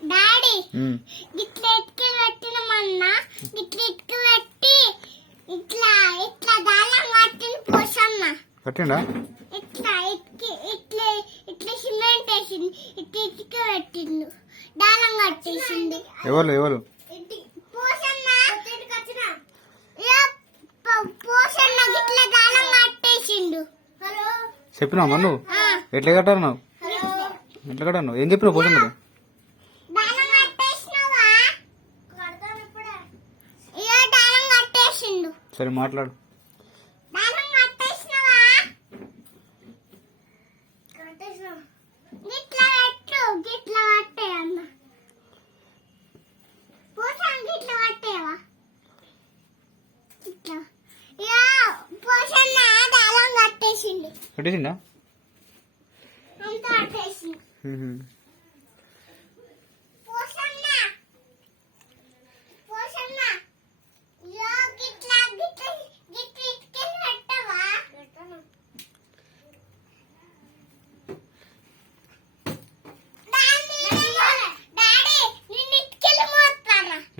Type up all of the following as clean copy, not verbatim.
Daddy ఇట్లా ఎత్తుకు పెట్టినమన్నా ఇట్లా ఎత్తుకు పెట్టి ఇట్లా ఇట్లా దాళం కట్టిన పోసమ్మ కట్టిండా ఇట్లా ఇట్లా ఇట్లా సిమెంట్ వేసింది ఇట్లా ఇటుక పెట్టిండు దాళం కట్టేసింది. ఎవరు ఎవరు పోసమ్మ పోసమ్మ ఇట్లా దాళం కట్టేసిండు. చెప్పినావు మరి నువ్వు ఎట్లా కట్టారు నువ్వు ఎట్లా కట్టారు నువ్వు ఏం చెప్పినావు పోతుంది సరే మాట్లాడు. కట్టేసిండా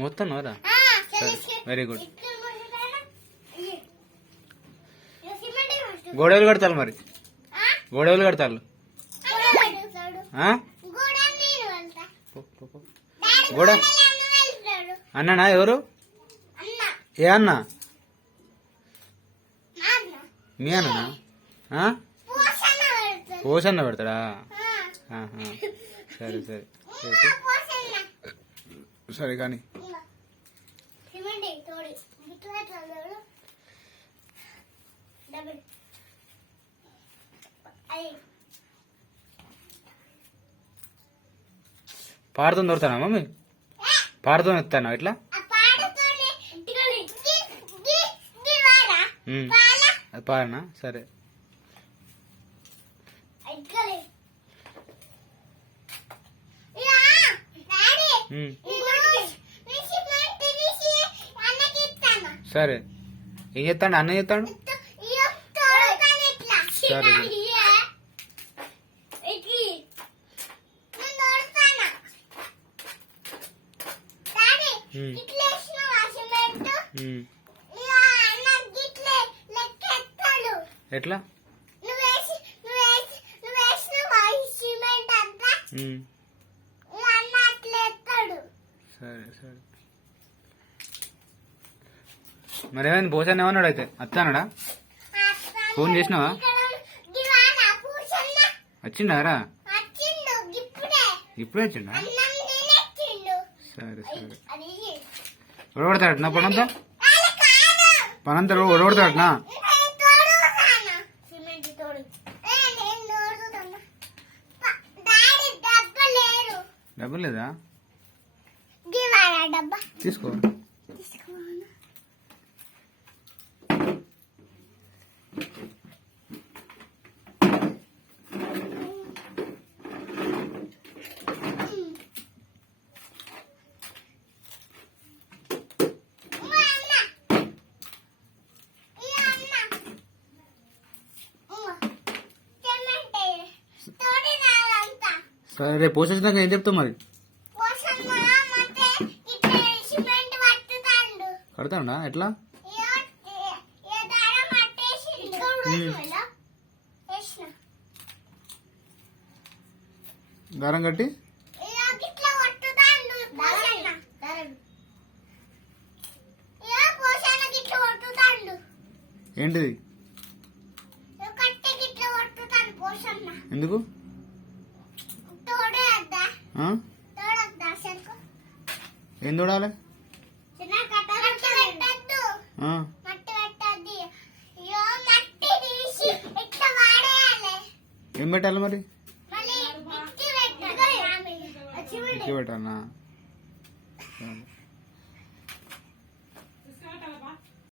మొత్తం వెరీ గుడ్. గోడలు కడతారు మరి గోడలు కడతారు గోడ అన్ననా ఎవరు ఏ అన్న మీ అన్ననా పోసన్న పెడతాడా సరే సరే సరే కానీ పాడుతో దొరుకుతానా మమ్మీ పాడుతో ఎత్తానా ఇట్లా అది పాడనా సరే సరే ఏం చెప్తాడు అన్న చెప్తాడు సరే ఎట్లా సరే సరే మరేమైంది పోసాను ఏమన్నాడు అయితే అత్తానడా ఫోన్ చేసినావా వచ్చిండారా ఇప్పుడే వచ్చిండా సరే సరే ఒడగొడతాడనా పనంతా పనంతా ఒడగొడతాడనా డబ్బులు లేదా తీసుకో సరే రేపు పోసేసినాక ఏం చెప్తావు మరి కడతాడా ఎట్లా దారం కట్టి ఏంటిది ఎందుకు ఏం చూడాలి ఏం పెట్టాలి మరి పెట్టాలనా